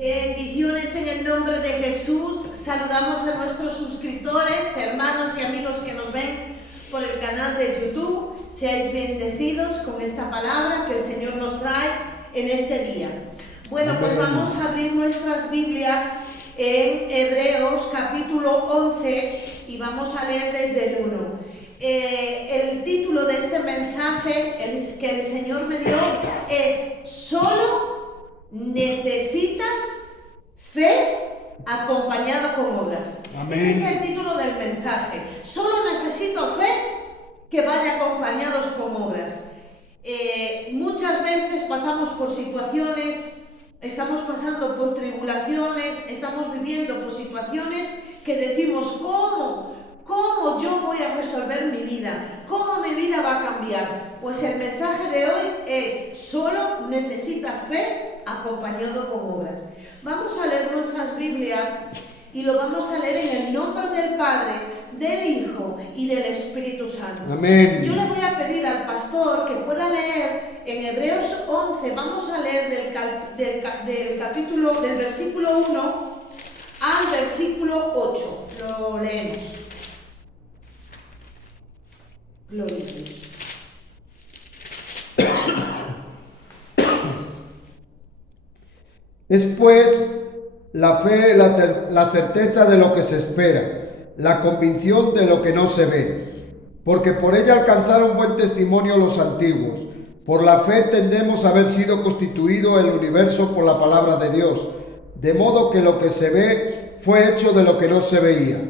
Bendiciones en el nombre de Jesús. Saludamos a nuestros suscriptores, hermanos y amigos que nos ven por el canal de YouTube. Seáis bendecidos con esta palabra que el Señor nos trae en este día. Bueno, pues vamos a abrir nuestras Biblias en Hebreos capítulo 11 y vamos a leer desde el 1. El título de este mensaje que el Señor me dio es "Solo necesitas fe acompañada con obras". Amén. Ese es el título del mensaje. Solo necesito fe que vaya acompañados con obras. Muchas veces pasamos por situaciones, estamos pasando por tribulaciones, estamos viviendo por situaciones que decimos, ¿Cómo yo voy a resolver mi vida? ¿Cómo mi vida va a cambiar? Pues el mensaje de hoy es: solo necesitas fe acompañado con obras. Vamos a leer nuestras Biblias y lo vamos a leer en el nombre del Padre, del Hijo y del Espíritu Santo. Amén. Yo le voy a pedir al pastor que pueda leer en Hebreos 11, vamos a leer del versículo 1 al versículo 8. Lo leemos. Gloria a Dios. Es pues la fe, la certeza de lo que se espera, la convicción de lo que no se ve, porque por ella alcanzaron buen testimonio los antiguos. Por la fe entendemos haber sido constituido el universo por la palabra de Dios, de modo que lo que se ve fue hecho de lo que no se veía.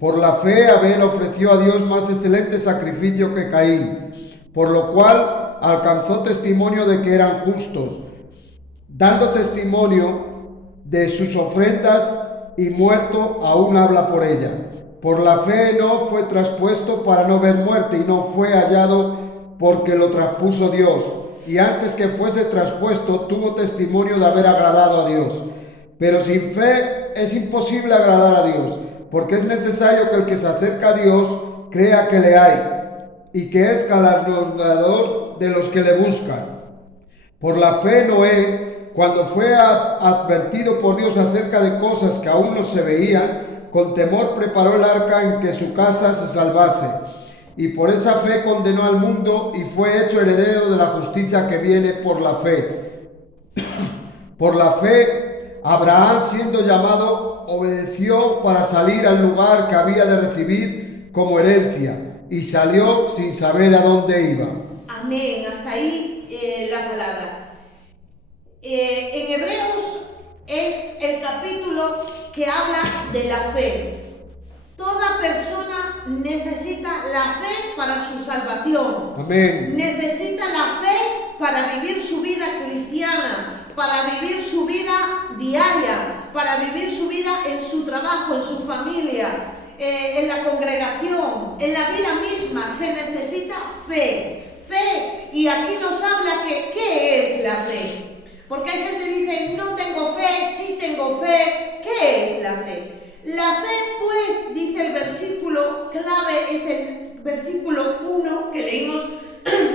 Por la fe Abel ofreció a Dios más excelente sacrificio que Caín, por lo cual alcanzó testimonio de que eran justos, dando testimonio de sus ofrendas, y muerto aún habla por ella. Por la fe Enoc fue traspuesto para no ver muerte, y no fue hallado porque lo traspuso Dios, y antes que fuese traspuesto tuvo testimonio de haber agradado a Dios. Pero sin fe es imposible agradar a Dios, porque es necesario que el que se acerca a Dios crea que le hay, y que es galardonador de los que le buscan. Por la fe Noé, cuando fue advertido por Dios acerca de cosas que aún no se veían, con temor preparó el arca en que su casa se salvase. Y por esa fe condenó al mundo y fue hecho heredero de la justicia que viene por la fe. Por la fe, Abraham, siendo llamado, obedeció para salir al lugar que había de recibir como herencia, y salió sin saber a dónde iba. Amén. Hasta ahí la palabra. En Hebreos es el capítulo que habla de la fe. Toda persona necesita la fe para su salvación. Amén. Necesita la fe para vivir su vida cristiana, para vivir su vida diaria, para vivir su vida en su trabajo, en su familia, en la congregación, en la vida misma. Se necesita fe. Fe. Y aquí nos habla que ¿qué es la fe? Porque hay gente que dice, no tengo fe, sí tengo fe. ¿Qué es la fe? La fe, pues, dice el versículo clave, es el versículo 1 que leímos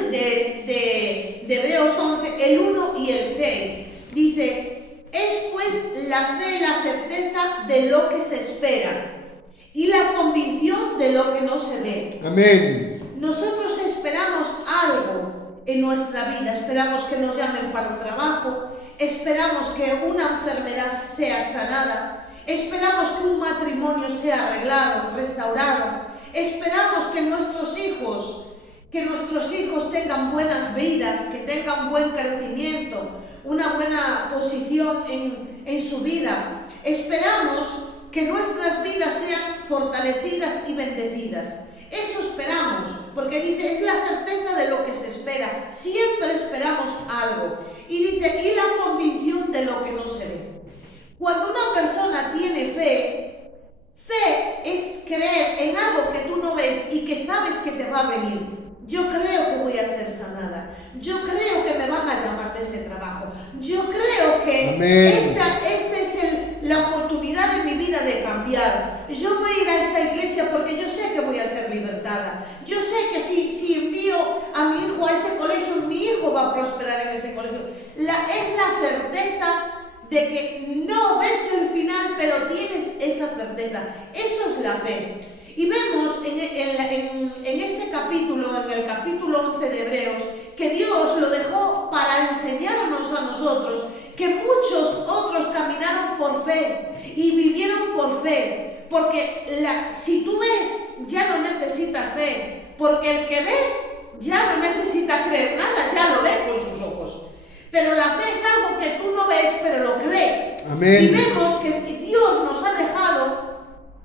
de Hebreos 11, el 1 y el 6. Dice, es pues la fe la certeza de lo que se espera y la convicción de lo que no se ve. Amén. Nosotros esperamos algo en nuestra vida, esperamos que nos llamen para un trabajo, esperamos que una enfermedad sea sanada, esperamos que un matrimonio sea arreglado, restaurado, esperamos que nuestros hijos tengan buenas vidas, que tengan buen crecimiento, una buena posición en su vida. Esperamos que nuestras vidas sean fortalecidas y bendecidas. Eso esperamos, porque dice, es la certeza de lo que se espera. Siempre esperamos algo. Y dice, y la convicción de lo que no se ve. Cuando una persona tiene fe, fe es creer en algo que tú no ves y que sabes que te va a venir. Yo creo que voy a ser sanada. Yo creo que me van a llamar de ese trabajo. Yo creo que esta es la oportunidad de mi vida de cambiar. Yo voy a ir a esa iglesia porque yo sé que voy a ser libertada. Yo sé que si envío a mi hijo a ese colegio, mi hijo va a prosperar en ese colegio. Es la certeza de que no ves el final, pero tienes esa certeza. Eso es la fe. Y vemos en este capítulo, en el capítulo 11 de Hebreos, que Dios lo dejó para enseñarnos a nosotros que muchos otros caminaron por fe y vivieron por fe. Porque si tú ves, ya no necesitas fe. Porque el que ve, ya no necesita creer nada, ya lo ve con sus ojos. Pero la fe es algo que tú no ves, pero lo crees. Amén. Y vemos que Dios nos ha dejado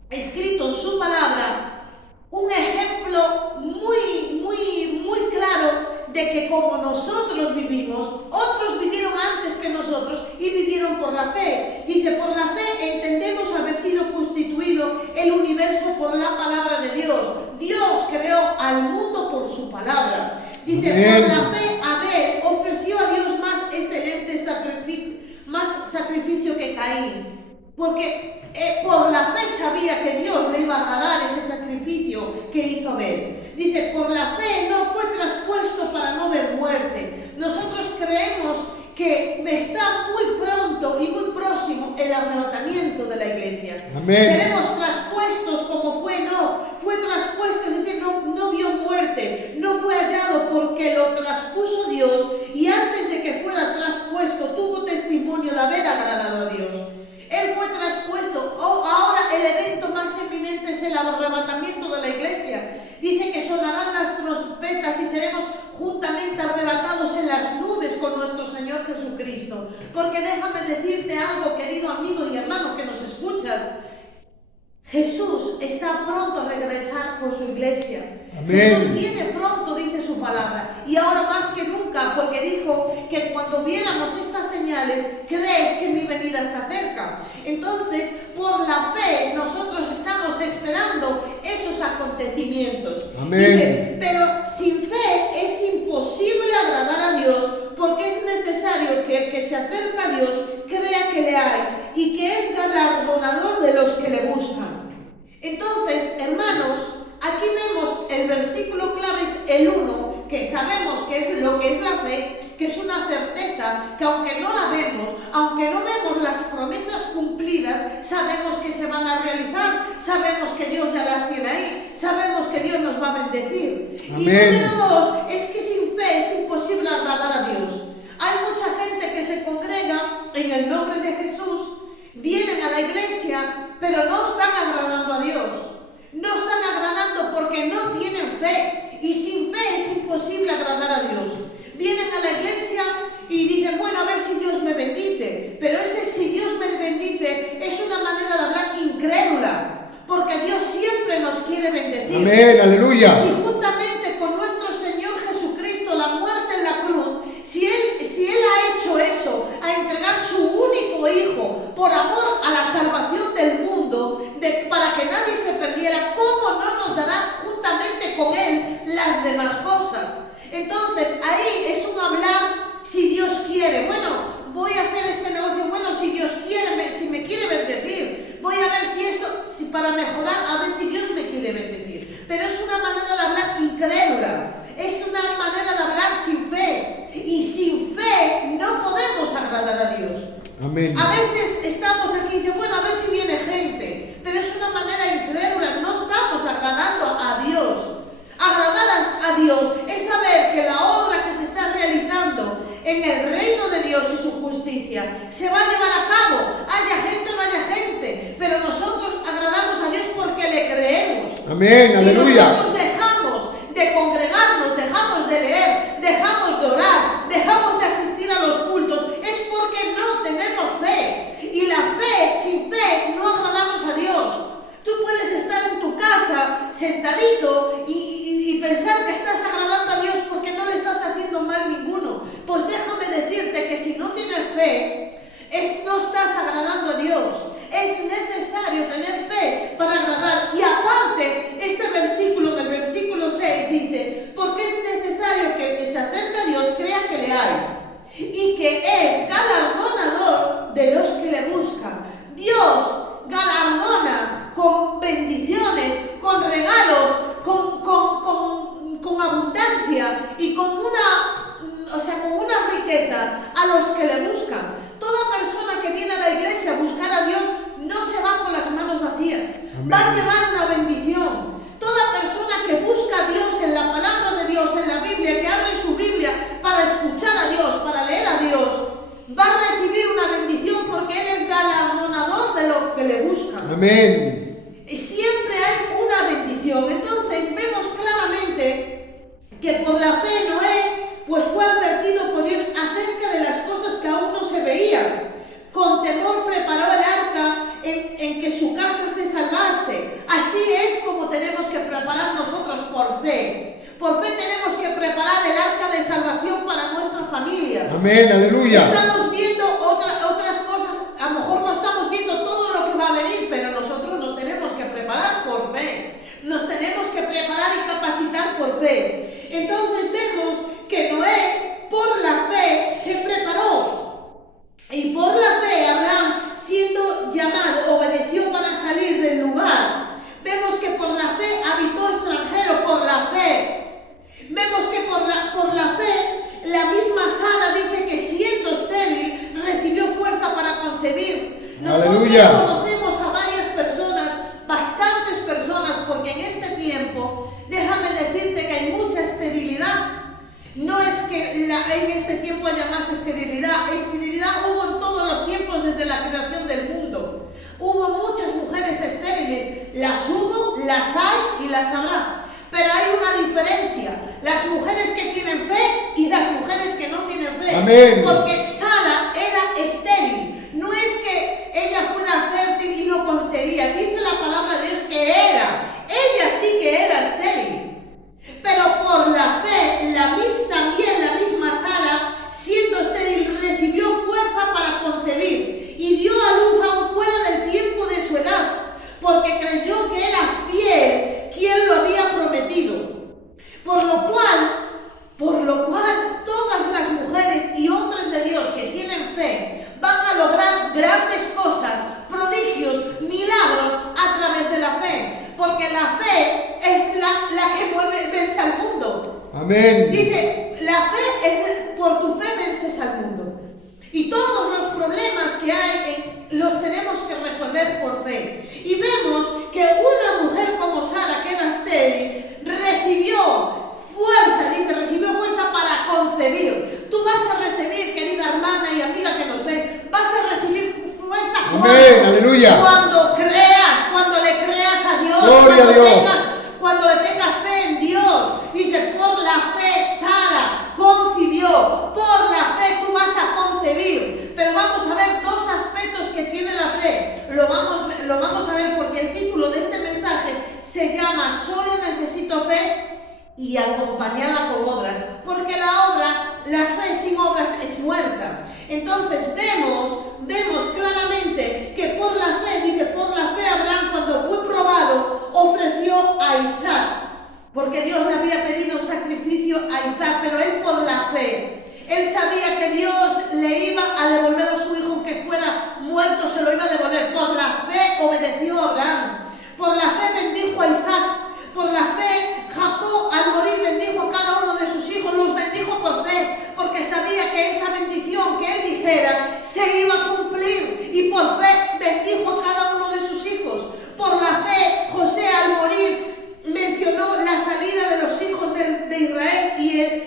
escrito en su palabra un ejemplo muy claro de que como nosotros vivimos, otros vivieron antes que nosotros y vivieron por la fe. Dice, por la fe entendemos haber sido constituido el universo por la palabra de Dios. Dios creó al mundo por su palabra. Dice, Amén. por la fe Abel ofreció a Dios más excelente sacrificio que Caín. Porque por la fe sabía que Dios le iba a agradar ese sacrificio que hizo Abel. Dice, por la fe no fue traspuesto para no ver muerte. Nosotros creemos que está muy pronto y muy próximo el arrebatamiento de la iglesia. Amén. Seremos traspuestos como fue Enoc. Fue traspuesto, dice, no vio muerte, no fue hallado porque lo traspuso Dios y antes de que fuera traspuesto tuvo testimonio de haber agradado a Dios. Él fue traspuesto. Ahora el evento más eminente es el arrebatamiento de la iglesia. Dice que sonarán las trompetas y seremos juntamente arrebatados en las nubes con nuestro Señor Jesucristo. Porque déjame decirte algo, querido amigo y hermano que nos escuchas. Jesús está pronto a regresar por su iglesia. Amén. Jesús viene pronto, dice su palabra, y ahora más que nunca, porque dijo que cuando viéramos estas señales, creed que mi venida está cerca. Entonces, por la fe, nosotros estamos esperando esos acontecimientos. Amén. Dice, pero sin fe es imposible agradar a Dios, porque es necesario que el que se acerca a Dios crea que le hay y que es galardonador de los que le buscan. Entonces, hermanos, aquí vemos el versículo clave es el 1, que sabemos que es lo que es la fe, que es una certeza, que aunque no la vemos, aunque no vemos las promesas cumplidas, sabemos que se van a realizar, sabemos que Dios ya las tiene ahí, sabemos que Dios nos va a bendecir. Amén. Y número 2, es que sin fe es imposible agradar a Dios. Hay mucha gente que se congrega en el nombre de Jesús, vienen a la iglesia, pero no están agradando a Dios. No están agradando porque no tienen fe. Y sin fe es imposible agradar a Dios. Vienen a la iglesia y dicen, bueno, a ver si Dios me bendice. Pero ese si Dios me bendice es una manera de hablar incrédula. Porque Dios siempre nos quiere bendecir. Amén, aleluya. Y si juntamente con nuestro Señor Jesucristo, la muerte en la cruz, si Él ha hecho eso, a entregar su único Hijo por amor a la salvación del mundo, para que nadie se perdiera, ¿cómo no nos dará juntamente con Él las demás cosas? Entonces, ahí es un hablar si Dios quiere. Bueno, voy a hacer este negocio, bueno, si Dios quiere, si me quiere bendecir. Voy a ver si para mejorar, a ver si Dios me quiere bendecir. Pero es una manera de hablar incrédula. Es una manera de hablar sin fe. Y sin fe no podemos agradar a Dios. Amén. A veces estamos aquí y dicen, bueno, a ver si viene gente. Pero es una manera incrédula. No estamos agradando a Dios. Agradar a Dios es saber que la obra que se está realizando en el reino de Dios y su justicia se va a llevar a cabo. Haya gente o no haya gente. Pero nosotros agradamos a Dios porque le creemos. Amén, Si aleluya. nosotros dejamos de congregarnos, dejamos de leer, dejamos de orar, dejamos de asistir a los cultos, es porque no tenemos fe. Y la fe, sin fe, no agradamos a Dios. Tú puedes estar en tu casa sentadito y pensar que estás agradando a Dios porque no le estás haciendo mal ninguno. Pues déjame decirte que si no tienes fe, no estás agradando a Dios. Es necesario tener fe para agradar. Y aparte, este versículo, en el versículo 6, dice, porque es necesario que el que se acerca a Dios crea que le hay y que es galardonador de los que le buscan. Dios galardona con bendiciones, con regalos, con abundancia y con una riqueza a los que le buscan. Toda persona que viene a la iglesia va a llevar una bendición. Toda persona que busca a Dios en la palabra de Dios, en la Biblia, que abre su Biblia para escuchar a Dios, para leer a Dios, va a recibir una bendición porque Él es galardonador de lo que le buscan. Amén. Y siempre hay una bendición. Entonces vemos claramente que por la fe Noé pues fue advertido por Dios acerca de las cosas que aún no se veían. Con temor preparó el arca en que su casa se salvase. Así es como tenemos que preparar nosotros por fe. Por fe tenemos que preparar el arca de salvación para nuestra familia. Amén, aleluya. Estamos viendo otras cosas, a lo mejor no estamos viendo todo lo que va a venir, pero nosotros nos tenemos que preparar por fe. Nos tenemos que preparar y capacitar por fe. Entonces vemos que Noé, por la fe, se preparó. Y por la fe, Abraham, siendo llamado, obedeció para salir del lugar. Vemos que por la fe habitó extranjero, por la fe. Vemos que por la fe, la misma Sara dice que siendo estéril, recibió fuerza para concebir. Nosotros conocemos a varias personas, bastantes personas, porque en este tiempo, déjame decirte que hay mucha esterilidad. No es que en este tiempo haya más esterilidad. Esterilidad hubo en todos los tiempos desde la creación del mundo. Hubo muchas mujeres estériles. Las hubo, las hay y las habrá. Pero hay una diferencia. Las mujeres que tienen fe y las mujeres que no tienen fe. Amén. Porque Sara era estéril. No es que ella fuera fértil y no concedía. Dice la palabra de Dios que era. Ella sí que era estéril. Pero por la fe, también la misma Sara, siendo estéril, recibió fuerza para concebir y dio a luz aún fuera del tiempo de su edad, porque creyó que era fiel quien lo había prometido. Por lo cual, todas las mujeres y hombres de Dios que tienen fe van a lograr grandes cosas, prodigios, milagros a través de la fe. Porque la fe es la que vence al mundo. Amén. Dice, la fe es por tu fe vences al mundo. Y todos los problemas que hay los tenemos que resolver por fe. Y vemos que una mujer como Sara, que era estéril, recibió fuerza para concebir. Tú vas a recibir, querida hermana y amiga que nos ves, vas a recibir fuerza. Aleluya. Cuando le creas a Dios, gloria a Dios. Cuando le tengas fe en Dios. Dice, por la fe Sara concibió, por la fe tú vas a concebir. Pero vamos a ver dos aspectos que tiene la fe. Lo vamos a ver porque el título de este mensaje se llama Solo necesito fe y acompañada con obras, porque la fe sin obras es muerta. Entonces vemos claramente que por la fe, dice, por la fe Abraham, cuando fue probado, ofreció a Isaac, porque Dios le había pedido un sacrificio a Isaac, pero él por la fe, él sabía que Dios le iba a devolver a su hijo, aunque fuera muerto, se lo iba a devolver. Por la fe obedeció a Abraham, por la fe bendijo a Isaac. Por la fe, Jacob al morir bendijo a cada uno de sus hijos, los bendijo por fe, porque sabía que esa bendición que él dijera se iba a cumplir, y por fe bendijo a cada uno de sus hijos. Por la fe, José al morir mencionó la salida de los hijos de Israel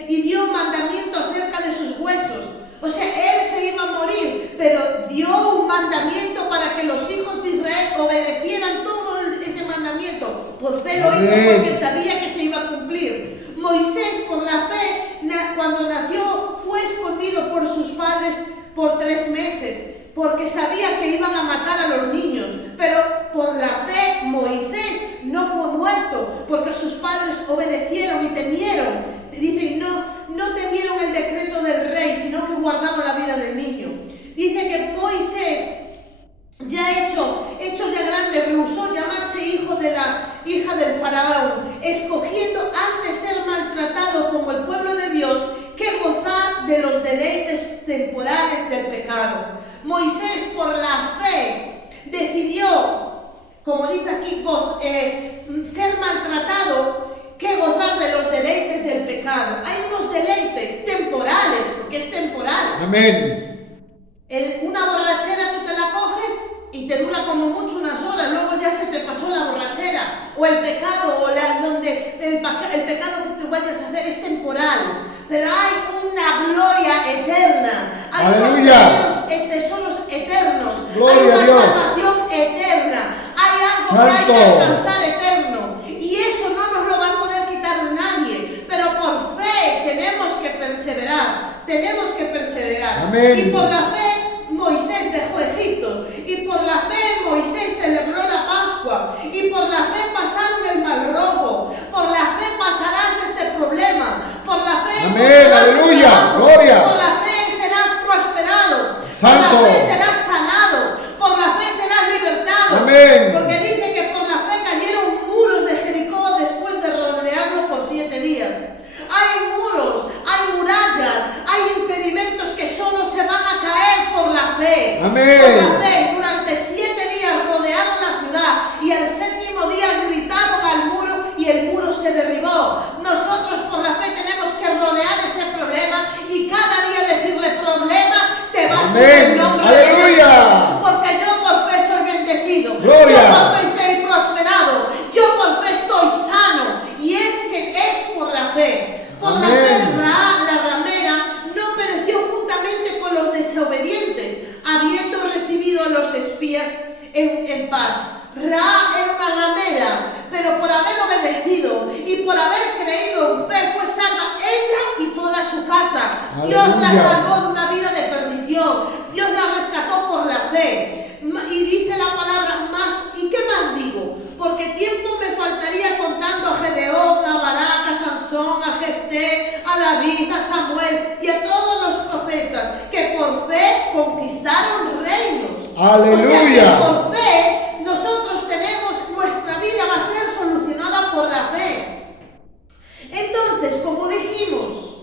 y dio mandamiento acerca de sus huesos. O sea, él se iba a morir, pero dio un mandamiento para que los hijos de Israel obedecieran todo ese mandamiento. Por fe lo hizo porque sabía que se iba a cumplir. Moisés, por la fe, cuando nació, fue escondido por sus padres por 3 meses, porque sabía que iban a matar a los niños. Pero por la fe, Moisés no fue muerto, porque sus padres obedecieron y temieron. Dice, no temieron el decreto del rey, sino que guardaron la vida del niño. Dice que Moisés, ya hecho ya grande, rehusó llamarse hijo de la hija del faraón, escogiendo antes ser maltratado como el pueblo de Dios que gozar de los deleites temporales del pecado. Moisés, por la fe, decidió, como dice aquí, ser maltratado que gozar de los deleites del pecado. Hay unos deleites temporales, porque es temporal. Amén. Una borrachera tú te la coges y y te dura como mucho unas horas, luego ya se te pasó la borrachera, o el pecado, el pecado que tú vayas a hacer es temporal, pero hay una gloria eterna, hay unos tesoros eternos, hay una salvación eterna, hay algo que hay que alcanzar eterno, y eso no nos lo va a poder quitar nadie, pero por fe tenemos que perseverar, Amén. Y por la fe Moisés dejó Egipto, y por la fe Moisés celebró la Pascua, y por la fe pasaron el Mar Rojo, por la fe pasarás este problema, por la fe aleluya, gloria, por la fe serás prosperado, Santo. por la fe serás sanado, por la fe serás libertado, Amén. porque dice que por la fe cayeron muros de Jericó después de rodearlo por 7 días. Hay muros, hay murallas, hay impedimentos que solo se van a caer por la fe. Amén. Por la fe, durante 7 días rodearon la ciudad y el 7º día gritaron al muro y el muro se derribó. Nosotros por la fe tenemos que rodear ese problema y cada día decirle: problema, te vas en el nombre de Jesús. Porque yo por fe soy bendecido. Gloria. Yo por fe soy prosperado. Yo por fe estoy sano. Y es que es por la fe. Por la fe, la ramera no pereció juntamente con los desobedientes, habiendo recibido a los espías en paz. Ra era una ramera, pero por haber obedecido y por haber creído en fe fue salva ella y toda su casa. Aleluya. Dios la salvó de una vida de perdición. Dios la rescató por la fe. Y dice la palabra más, ¿y qué más digo? Porque tiempo me faltaría contando a Gedeón, a Barak, a Sansón, a Jefté, a David, a Samuel y a todos los profetas que por fe conquistaron reinos. Aleluya. O sea que por fe nosotros tenemos, nuestra vida va a ser solucionada por la fe. Entonces, como dijimos,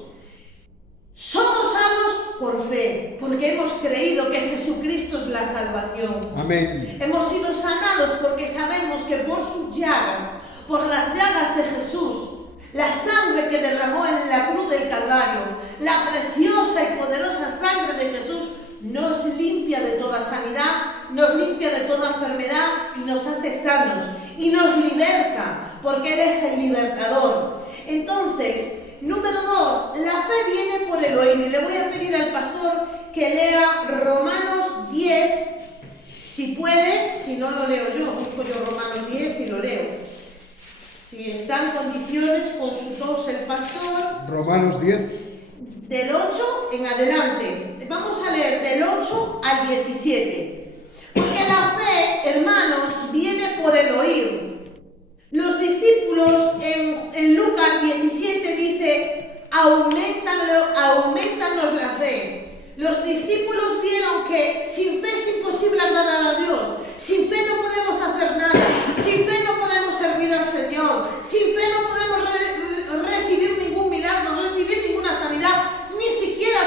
somos salvos por fe, porque hemos creído que Jesucristo es la salvación. Amén. Hemos sido sanados porque sabemos que por sus llagas, por las llagas de Jesús, la sangre que derramó en la cruz del Calvario, la preciosa y poderosa sangre de Jesús, nos limpia de toda sanidad, nos limpia de toda enfermedad y nos hace sanos y nos liberta, porque Él es el libertador. Entonces, número 2, la fe viene por el oír. Y le voy a pedir al pastor que lea Romanos 10, si puede, si no lo leo yo, busco yo Romanos 10 y lo leo. Si está en condiciones, consultóos el pastor. Romanos 10. Del 8 en adelante. Vamos a leer del 8 al 17. Porque la fe, hermanos, viene por el oír. Los discípulos en Lucas 17 dice: aumentanos la fe. Los discípulos vieron que sin fe es imposible agradar a Dios. Sin fe no podemos hacer nada. Sin fe no podemos servir al Señor. Sin fe no podemos recibir ningún milagro, recibir ninguna sanidad,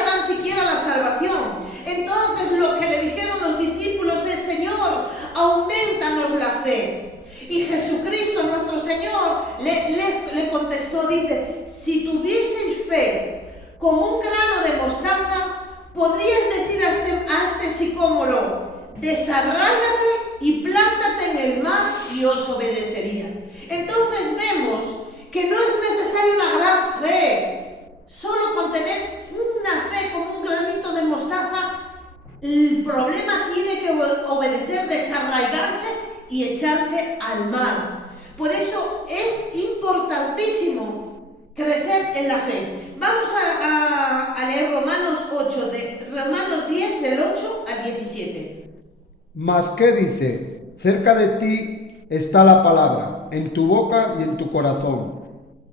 tan siquiera la salvación. Entonces lo que le dijeron los discípulos es: Señor, aumentanos la fe. Y Jesucristo, nuestro Señor, le contestó, dice: si tuvieseis fe como un grano de mostaza, podrías decir a este sicómoro: desarráigate y plántate en el mar, y os obedecería. Entonces vemos que no es necesaria una gran fe. Solo con tener una fe como un granito de mostaza, el problema tiene que obedecer, desarraigarse y echarse al mar. Por eso es importantísimo crecer en la fe. Vamos a leer Romanos 10 del 8 al 17. Mas ¿qué dice? Cerca de ti está la palabra, en tu boca y en tu corazón.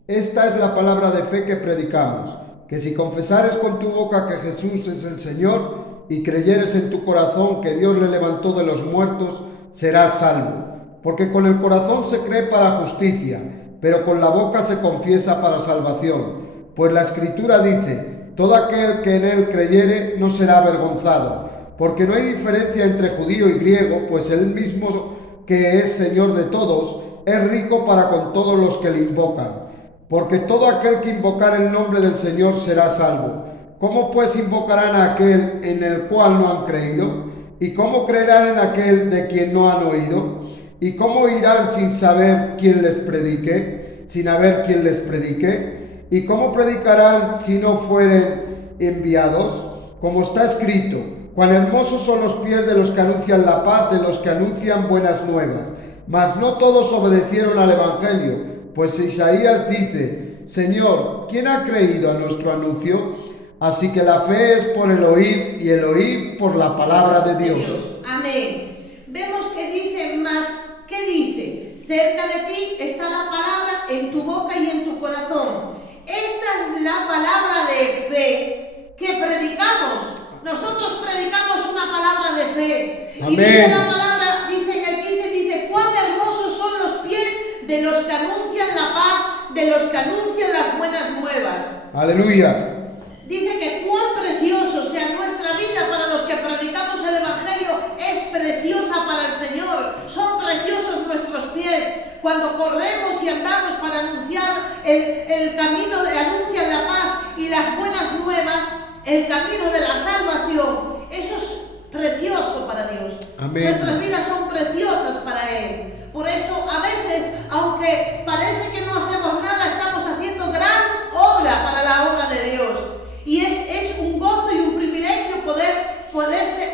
Esta es la palabra de fe que predicamos, que si confesares con tu boca que Jesús es el Señor y creyeres en tu corazón que Dios le levantó de los muertos, serás salvo. Porque con el corazón se cree para justicia, pero con la boca se confiesa para salvación. Pues la Escritura dice: todo aquel que en él creyere no será avergonzado. Porque no hay diferencia entre judío y griego, pues él mismo, que es Señor de todos, es rico para con todos los que le invocan. Porque todo aquel que invocar el nombre del Señor será salvo. ¿Cómo pues invocarán a aquel en el cual no han creído? ¿Y cómo creerán en aquel de quien no han oído? ¿Y cómo irán sin saber quién les predique? Sin haber quien les predique. ¿Y cómo predicarán si no fueren enviados? Como está escrito: cuán hermosos son los pies de los que anuncian la paz, de los que anuncian buenas nuevas. Mas no todos obedecieron al evangelio, pues Isaías dice: Señor, ¿quién ha creído a nuestro anuncio? Así que la fe es por el oír, y el oír por la palabra de Dios. Amén. Vemos que dice más, ¿qué dice? Cerca de ti está la palabra, en tu boca y en tu corazón. Esta es la palabra de fe que predicamos. Nosotros predicamos una palabra de fe. Amén. Y dice la palabra, dice en el 15, dice: cuán hermosos son los pies de los que anuncian la paz, de los que anuncian las buenas nuevas. Aleluya. Dice que cuán precioso, o sea, nuestra vida para los que predicamos el Evangelio es preciosa para el Señor. Son preciosos nuestros pies cuando corremos y andamos para anunciar el camino de anunciar la paz y las buenas nuevas, el camino de la salvación. Eso es precioso para Dios. Amén. Nuestras vidas son preciosas para Él. Por eso, a veces, aunque parece que no hacemos nada, estamos haciendo gran obra para la obra de Dios. Y es un gozo y un privilegio poder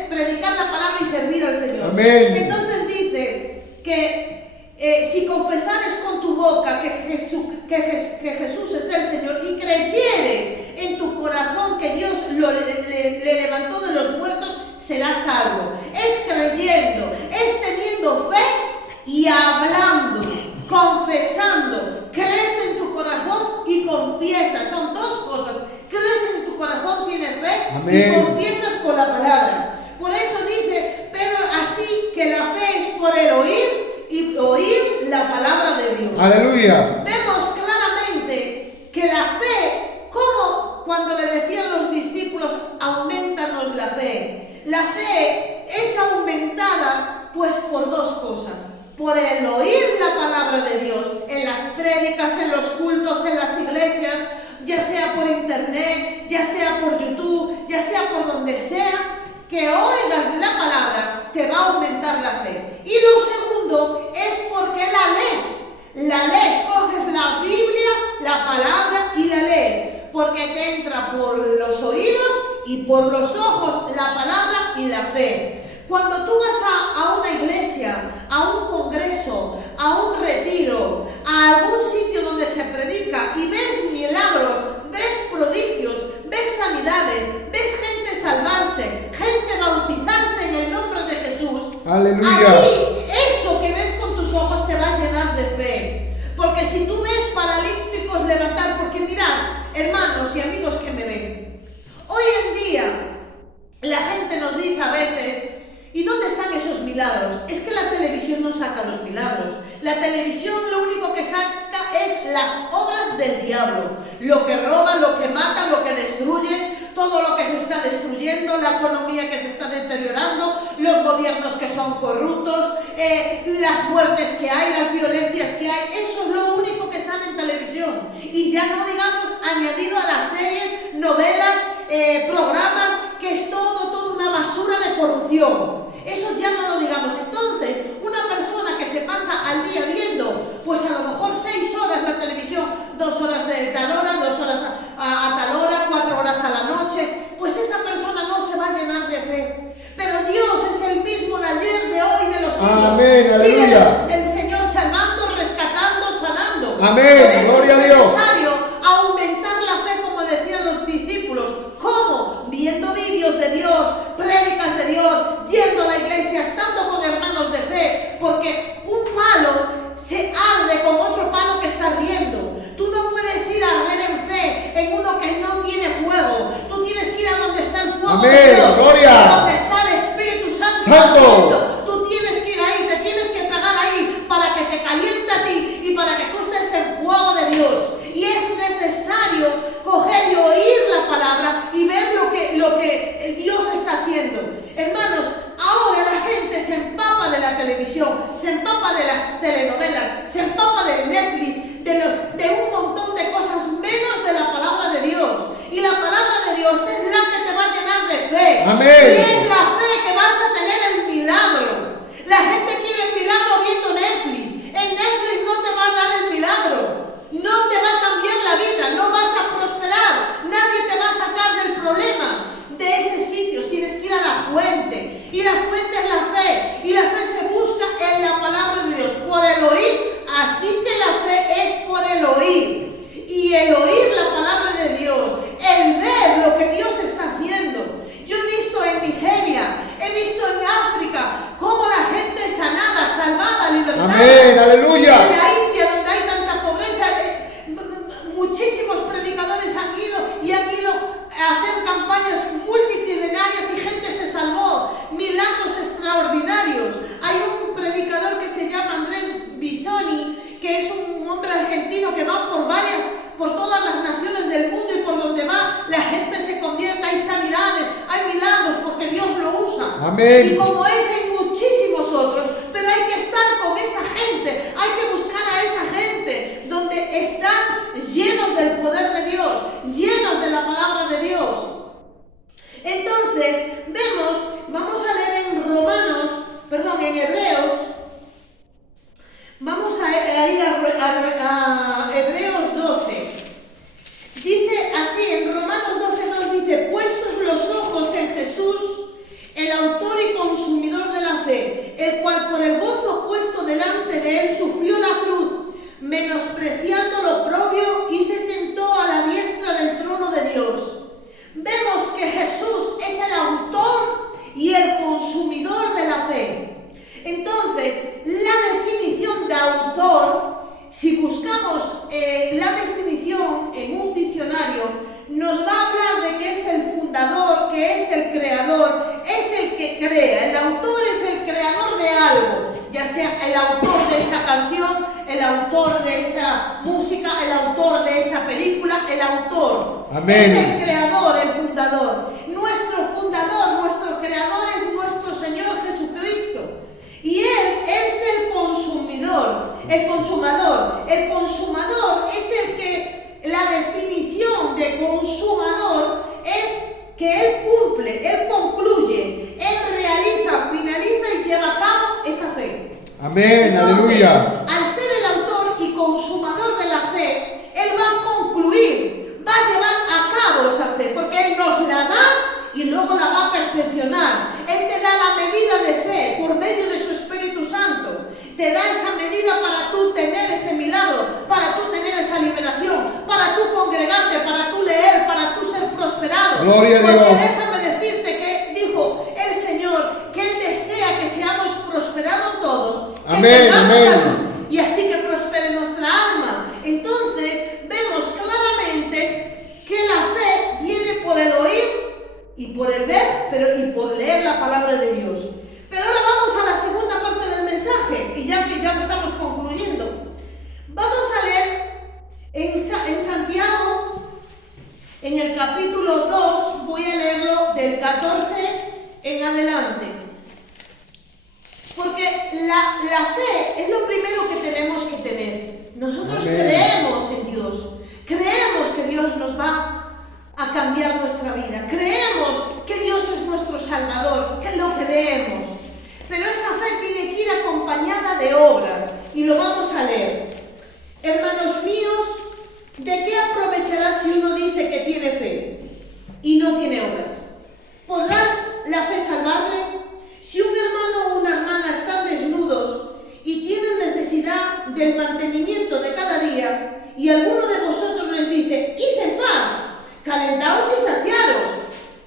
predicar la palabra y servir al Señor. Amén. Entonces dice que si confesares con tu boca que Jesús es el Señor y creyeres en tu corazón que Dios le levantó de los muertos, serás salvo. Es creyendo, es teniendo fe y hablando, confesando. Crees en tu corazón y confiesas. Son dos cosas. Crees en tu corazón, tienes fe. Amén. Y confiesas con la palabra. Por eso dice, pero así que la fe es por el oír y oír la palabra de Dios. Aleluya. Vemos claramente que la fe, como cuando le decían los discípulos, aumentanos la fe. La fe es aumentada pues por dos cosas. Por el oír la palabra de Dios en las prédicas, en los cultos, en las iglesias, ya sea por internet, ya sea por YouTube, ya sea por donde sea, que oigas la palabra, te va a aumentar la fe. Y lo segundo es porque la lees, coges la Biblia, la palabra y la lees, porque te entra por los oídos y por los ojos la palabra y la fe. Cuando tú vas a una iglesia, a un congreso, a un retiro, a algún sitio donde se predica y ves milagros, ves prodigios, ves sanidades, ves gente salvarse, gente bautizarse en el nombre de Jesús, ¡aleluya! Ahí eso que ves con tus ojos te va a llenar de fe. Porque si tú ves paralíticos levantar, porque mirad, hermanos y amigos que me ven, hoy en día la gente nos dice a veces: ¿y dónde están esos milagros? Es que la televisión no saca los milagros. La televisión lo único que saca es las obras del diablo. Lo que roba, lo que mata, lo que destruye, todo lo que se está destruyendo, la economía que se está deteriorando, los gobiernos que son corruptos, las muertes que hay, las violencias que hay. Eso es lo único que sale en televisión. Y ya no digamos añadido a las series, novelas, programas, que es todo una basura de corrupción. Eso ya no lo digamos. Entonces, una persona que se pasa al día viendo, pues a lo mejor 6 horas la televisión, 2 horas de tal hora, 2 horas a tal hora, 4 horas a la noche, pues esa persona no se va a llenar de fe. Pero Dios es el mismo de ayer, de hoy, de los siglos. Amén, aleluya. Sigue el Señor salvando, rescatando, sanando. Amén, gloria a Dios. Es necesario aumentar la fe, como decían los discípulos. ¿Cómo? Viendo vídeos de Dios, prédicas de Dios, yendo a la iglesia, estando con hermanos de fe, porque un palo se arde con otro palo que está ardiendo. Tú no puedes ir a arder en fe en uno que no tiene fuego. Tú tienes que ir a donde está el fuego. Amén, de Dios, gloria. donde está el Espíritu Santo. Santo. Tú tienes que ir ahí, te tienes que pegar ahí para que te caliente a ti y para que tú estés en fuego de Dios. Y es necesario coger y oír la palabra y ver lo que Dios está haciendo. Hermanos, ahora la gente se empapa de la televisión, se empapa de las telenovelas, se empapa de Netflix, de un montón de cosas menos de la palabra de Dios. Y la palabra de Dios es la que te va a llenar de fe. Amén. Y es la fe que vas a tener el milagro. La gente quiere el milagro viendo Netflix. En Netflix no te va a dar el milagro. No te va a cambiar la vida. No vas a prosperar. Nadie te va a sacar del problema. De ese sitio tienes que ir a la fuente. Y la fuente es la fe. Y la fe se busca en la palabra de Dios. Por el oír. Así que la fe es por el oír. Y el oír la palabra de Dios. El ver lo que Dios está haciendo. Yo he visto en Nigeria, he visto en África, cómo la gente es sanada, salvada, libertada. Amén, aleluya. En la India, donde hay tanta pobreza, muchísimos predicadores han ido a hacer campañas multitudinarias y gente se salvó. Milagros extraordinarios. Hay un predicador que se llama Andrés Bisoni, que es un hombre argentino que va por todas las naciones del mundo, y por donde va la gente se convierte, hay sanidades, hay milagros, porque Dios lo usa. Amén. Y como ese hay muchísimos otros, pero hay que estar con esa gente, hay que buscar a esa gente donde están llenos del poder de Dios, llenos de la palabra de Dios. Entonces, vamos a leer en Hebreos. Vamos a ir a Hebreos 12. Dice así, en Romanos 12:2 dice: puestos los ojos en Jesús, el autor y consumidor de la fe, el cual por el gozo puesto delante de él sufrió la cruz, menospreciando lo oprobio, y se sentó a la diestra del trono de Dios. Vemos que Jesús es el autor y el consumidor de la fe. Entonces, la definición de autor, si buscamos la definición en un diccionario, nos va a hablar de que es el fundador, que es el creador, es el que crea. El autor es el creador de algo, ya sea el autor de esa canción, el autor de esa música, el autor de esa película, el autor. Amén. Es el creador, el fundador. Nuestro fundador, nuestro creador es nuestro Señor Jesucristo. Y Él es el consumidor, el consumador. El consumador es el que, la definición de consumador es que Él cumple, Él concluye, Él realiza, finaliza y lleva a cabo esa fe. Amén, Entonces, aleluya. al ser el autor y consumador de la fe, Él va a concluir, va a llevar a cabo esa fe, porque Él nos la da y luego la va a perfeccionar. Él te da la medida de fe por medio de su Espíritu Santo. Te da esa medida para tú tener ese milagro, para tú tener esa liberación, para tú congregarte, para tú leer, para tú ser prosperado. Gloria a Dios. Porque déjame decirte que dijo el Señor que Él desea que seamos prosperados todos. Que Amén, tengamos amén. salud, y así que prospere nuestra alma. Entonces vemos claramente que la fe viene por el oír y por el ver, y por leer la palabra de Dios. Pero ahora vamos a la segunda parte del mensaje, y ya que ya estamos concluyendo, vamos a leer en Santiago, en el capítulo 2, voy a leerlo del 14 en adelante. Porque la fe es lo primero que tenemos que tener. Nosotros Amén. creemos en Dios, creemos que Dios nos va a cambiar nuestra vida, creemos que Dios es nuestro Salvador, que lo creemos, pero esa fe tiene que ir acompañada de obras, y lo vamos a leer. Hermanos míos, ¿de qué aprovechará si uno dice que tiene fe y no tiene obras? ¿Podrá la fe salvarle? Si un hermano o una hermana están desnudos y tienen necesidad del mantenimiento de cada día, y alguno de vosotros les dice: id en paz, calentaos y saciaros,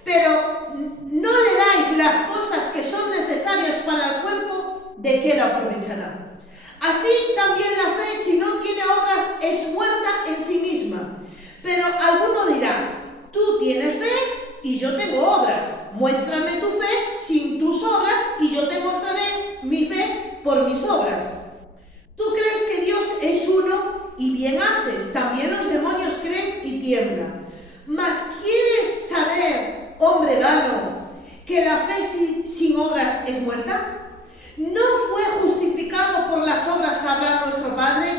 pero no le dais las cosas que son necesarias para el cuerpo, ¿de qué la aprovechará? Así también la fe, si no tiene obras, es muerta en sí misma. Pero alguno dirá: tú tienes fe y yo tengo obras. Muéstrame tu fe sin tus obras y yo te mostraré mi fe por mis obras. Tú crees que Dios es uno y bien haces. También los demonios creen y tiemblan. Mas ¿quieres saber, hombre vano, que la fe sin obras es muerta? ¿No fue justificado por las obras Abraham nuestro padre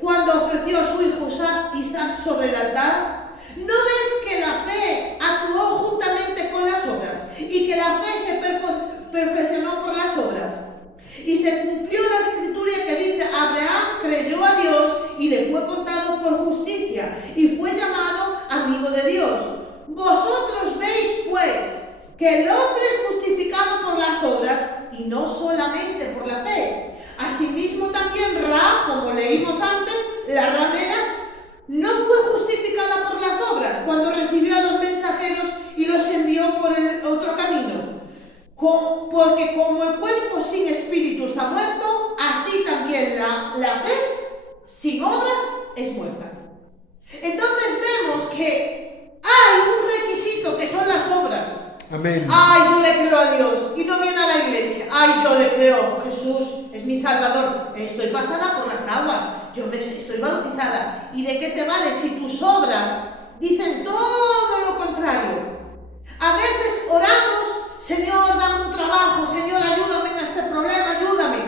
cuando ofreció a su hijo Isaac sobre el altar? ¿No ves que la fe actuó juntamente con las obras que el hombre es justificado por las obras y no solamente por la fe. Asimismo también Ra, como leímos antes, la ramera, no fue justificada por las obras cuando recibió a los mensajeros y los envió por el otro camino. Porque como el cuerpo sin espíritu está muerto, así también la fe sin obras es muerta. Entonces vemos que hay un requisito que son las obras. Amén. Ay, yo le creo a Dios y no viene a la iglesia. Ay, yo le creo, Jesús es mi Salvador. Estoy pasada por las aguas, estoy bautizada. ¿Y de qué te vale si tus obras dicen todo lo contrario? A veces oramos, Señor, dame un trabajo, Señor, ayúdame en este problema, ayúdame.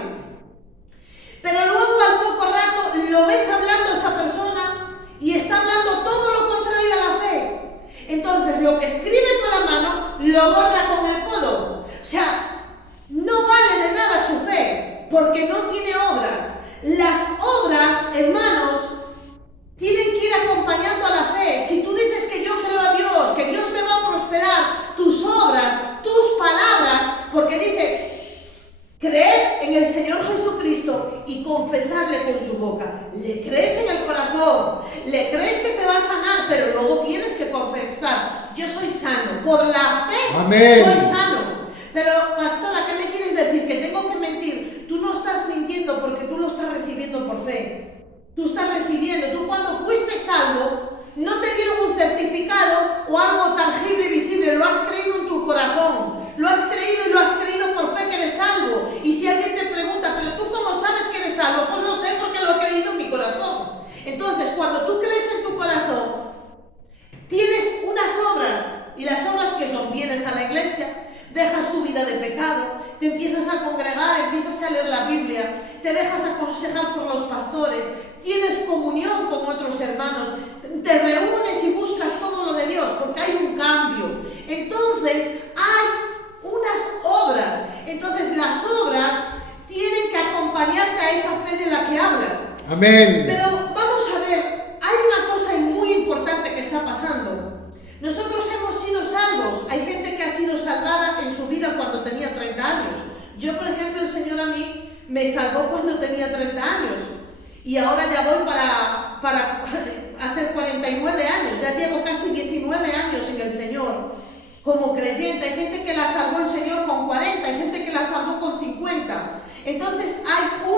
Pero luego al poco rato lo ves hablando esa persona y está hablando todo lo contrario a la fe. Entonces lo que escribe con la mano lo borra con el codo. O sea, no vale de nada su fe porque no tiene obras. Las obras, hermanos, tienen que ir acompañando a la fe. Si tú dices que yo creo a Dios, que Dios me va a prosperar, tus obras, tus palabras, porque dice creer en el Señor Jesucristo y confesarle con su boca. Le crees en el corazón, le crees que te va a sanar, pero luego tienes que confesar, yo soy sano, por la fe. Amén. Soy sano. Pero pastora, ¿qué me quieres decir? ¿Que tengo que mentir? Tú no estás mintiendo porque tú lo estás recibiendo por fe. Tú estás recibiendo, tú cuando fuiste salvo, no te dieron un certificado o algo tangible y visible, lo has creído en tu corazón, lo has creído y lo has creído por fe que eres salvo. Y si alguien te pregunta, ¿pero tú cómo sabes que eres salvo? Pues lo sé porque lo he creído en mi corazón. Entonces, cuando tú crees en tu corazón, tienes unas obras, y las obras que son, vienes a la iglesia, dejas tu vida de pecado, te empiezas a congregar, empiezas a leer la Biblia, te dejas aconsejar por los pastores, tienes comunión con otros hermanos, te reúnes y buscas todo lo de Dios, porque hay un cambio. Entonces, hay unas obras. Entonces, las obras tienen que acompañarte a esa fe de la que hablas. Amén. Pero vamos a ver, hay una cosa muy importante que está pasando. Nosotros hemos sido salvos. Hay gente que ha sido salvada en su vida cuando tenía 30 años. Yo, por ejemplo, el Señor a mí me salvó cuando tenía 30 años. Y ahora ya voy para hacer 49 años. Ya llevo casi 19 años en el Señor como creyente. Hay gente que la salvó el Señor con 40, hay gente que la salvó con 50. Entonces hay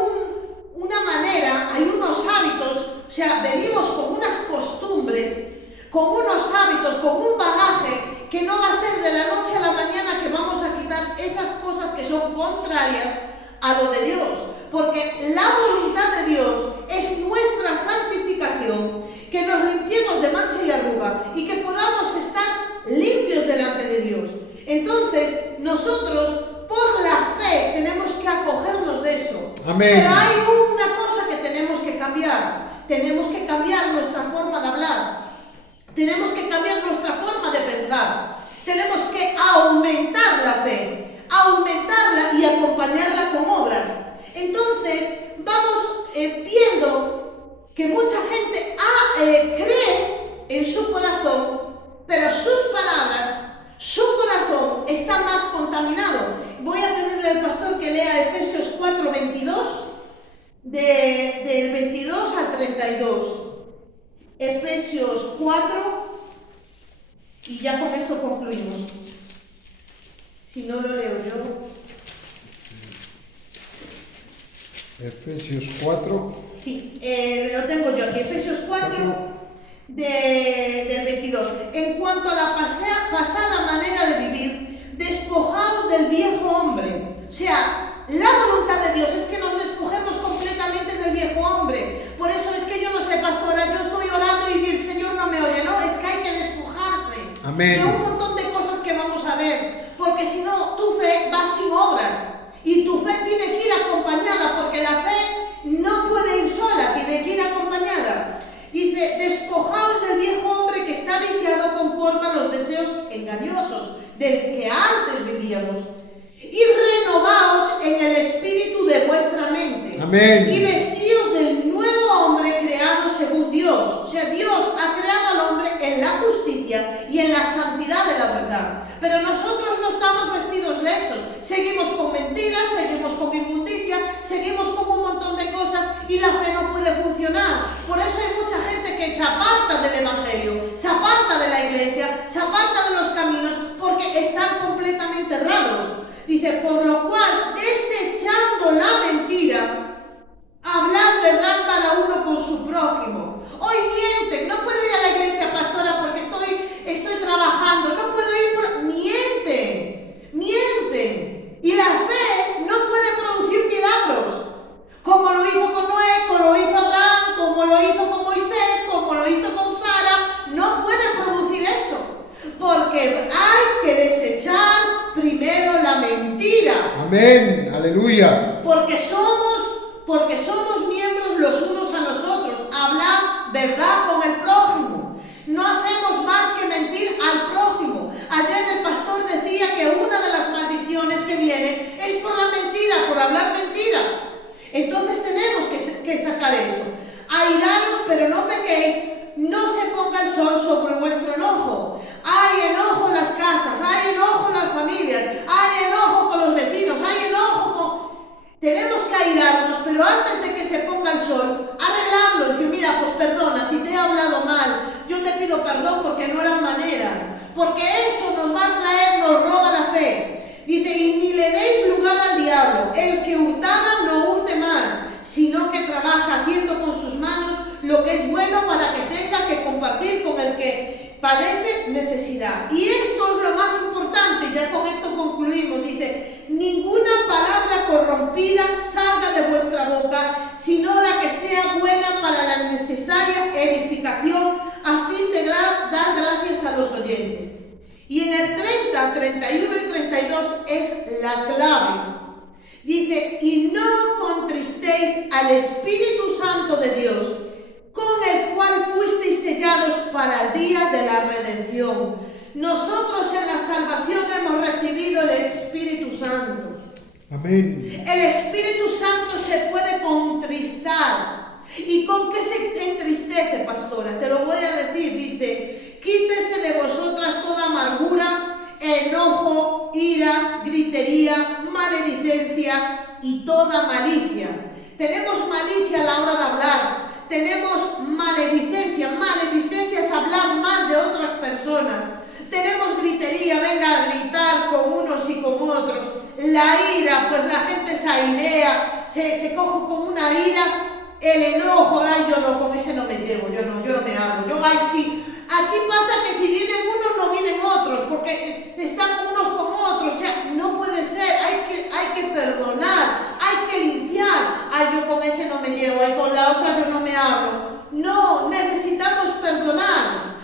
una manera, hay unos hábitos, o sea, venimos con unas costumbres, con unos hábitos, con un bagaje que no va a ser de la noche a la mañana que vamos a quitar esas cosas que son contrarias a lo de Dios. Porque la voluntad de Dios es nuestra santificación, que nos limpiemos de mancha y arruga y que podamos estar limpios delante de Dios. Entonces, nosotros, por la fe, tenemos que acogernos de eso. Amén. Pero hay una cosa que tenemos que cambiar. Tenemos que cambiar nuestra forma de hablar. Tenemos que cambiar nuestra forma de pensar. Tenemos que aumentar la fe, aumentarla y acompañarla con obras. Entonces, vamos viendo que mucha gente cree en su corazón, pero sus palabras, su corazón está más contaminado. Voy a pedirle al pastor que lea Efesios 4, 22, del 22 al 32. Efesios 4, y ya con esto concluimos. Si no lo leo yo. Efesios 4. Sí, lo tengo yo aquí. Efesios 4, del 22. En cuanto a la pasada manera de vivir, despojaos del viejo hombre. O sea, la voluntad de Dios es que nos despojemos completamente del viejo hombre. Por eso es que yo no sé, pastora, yo estoy orando y el Señor no me oye. No, es que hay que despojarse. Amén. De un montón de cosas que vamos a ver. Porque si no, tu fe va sin obras. Y tu fe tiene que ir acompañada, porque la fe no puede ir sola, tiene que ir acompañada. Dice, despojaos del viejo hombre que está viciado conforme a los deseos engañosos del que antes vivíamos. Y renovaos en el espíritu de vuestra mente. Amén. Y vestíos del nuevo hombre creado según Dios. O sea, Dios ha creado al hombre en la justicia y en la santidad de la verdad. Pero nosotros nos Seguimos con mentiras, seguimos con inmundicia, seguimos con un montón de cosas y la fe no puede funcionar. Por eso hay mucha gente que se aparta del Evangelio, se aparta de la iglesia, se aparta de los caminos porque están completamente errados. Dice, por lo cual, desechando la mentira, hablad verdad cada uno con su prójimo. Hoy mienten, no puedo ir a la iglesia, pastora, porque estoy trabajando, no puedo ir por... Mienten. Y la fe no puede producir milagros, como lo hizo con Noé, como lo hizo Abraham, como lo hizo con Moisés, como lo hizo con Sara. No puede producir eso, porque hay que desechar primero la mentira. Amén, aleluya. Porque somos miembros los unos a los otros. Hablar verdad con el prójimo. No hacemos más que mentir al prójimo. Ayer el pastor decía que una de las maldiciones que viene es por la mentira, por hablar mentira. Entonces tenemos que sacar eso. Airaros, pero no pequéis. No se ponga el sol sobre vuestro enojo. Hay enojo en las casas, hay enojo en las familias, hay enojo con los vecinos, hay enojo con... Tenemos que airarnos, pero antes de que se ponga el sol, arreglarlo, decir, mira, pues perdona, si te he hablado mal, yo te pido perdón porque no eran maneras, porque eso nos va a traer, nos roba la fe. Dice, y ni le deis lugar al diablo, el que hurtaba no hurte más, sino que trabaja haciendo con sus manos lo que es bueno para que tenga que compartir con el que padece necesidad. Y esto es lo más importante, ya con esto concluimos. Dice, ninguna palabra corrompida salga de vuestra boca, sino la que sea buena para la necesaria edificación, a fin de dar gracias a los oyentes. Y en el 30, 31 y 32 es la clave. Dice, y no contristéis al Espíritu Santo de Dios, con el cual fuisteis sellados para el día de la redención. Nosotros en la salvación hemos recibido el Espíritu Santo. Amén. El Espíritu Santo se puede contristar. ¿Y con qué se entristece, pastora? Te lo voy a decir. Dice, quítese de vosotras toda amargura, enojo, ira, gritería, maledicencia y toda malicia. Tenemos malicia a la hora de hablar. Tenemos maledicencia. Maledicencia es hablar mal de otras personas. Tenemos gritería, venga a gritar con unos y con otros. La ira, pues la gente se airea, se coge con una ira. El enojo, ay, yo no, con ese no me llevo, yo no me hablo. Yo, ay, sí. Aquí pasa que si vienen unos, no vienen otros, porque están unos con otros. O sea, no puede ser, hay que perdonar, hay que limpiar. Ay, yo con ese no me llevo, ay, con la otra yo no me hablo. No, necesitamos perdonar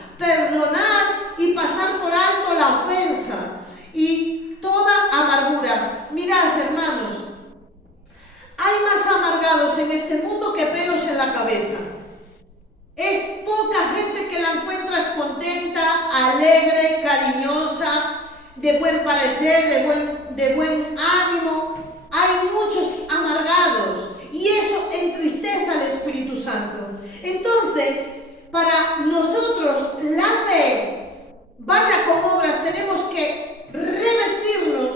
y pasar por alto la ofensa y toda amargura. Mirad, hermanos, hay más amargados en este mundo que pelos en la cabeza. Es poca gente que la encuentras contenta, alegre, cariñosa, de buen parecer, de buen ánimo. Hay muchos amargados y eso entristece al Espíritu Santo. Entonces, para nosotros la fe, vaya con obras, tenemos que revestirnos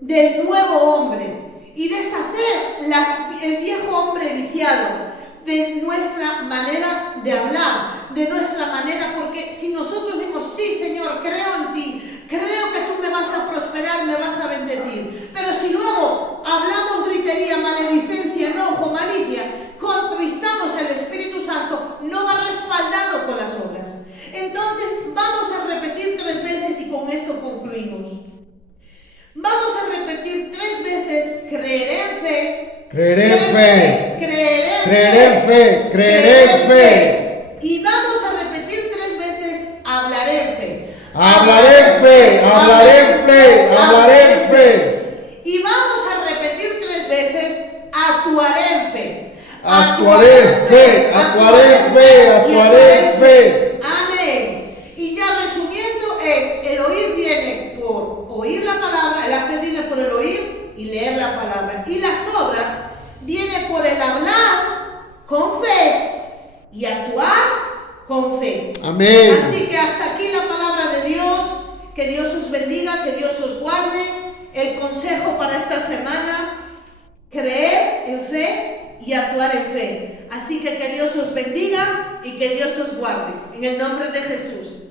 del nuevo hombre y deshacer el viejo hombre viciado, de nuestra manera de hablar, de nuestra manera, porque si nosotros decimos, sí, Señor, creo en ti, creo que tú me vas a prosperar, me vas a bendecir, pero si luego hablamos gritería, maledicencia, enojo, malicia, contristamos el Espíritu Santo, no va respaldado con las obras. Entonces vamos a repetir 3 veces y con esto concluimos. Vamos a repetir 3 veces, creeré en fe, creeré en fe, creeré en fe, creeré en fe. Y vamos a repetir 3 veces, hablaré en fe. Hablaré en fe, hablaré en fe, hablaré en fe. Y vamos a repetir 3 veces, actuaré en fe. Actuaré en fe, actuaré en fe, actuaré en fe. Amén. Y ya resumiendo el oír viene por oír la palabra, la fe viene por el oír y leer la palabra. Y las obras viene por el hablar con fe y actuar con fe. Amén. Así que hasta aquí la palabra de Dios. Que Dios os bendiga, que Dios os guarde. el consejo para esta semana: creer en fe y actuar en fe. Así que Dios os bendiga y que Dios os guarde. En el nombre de Jesús.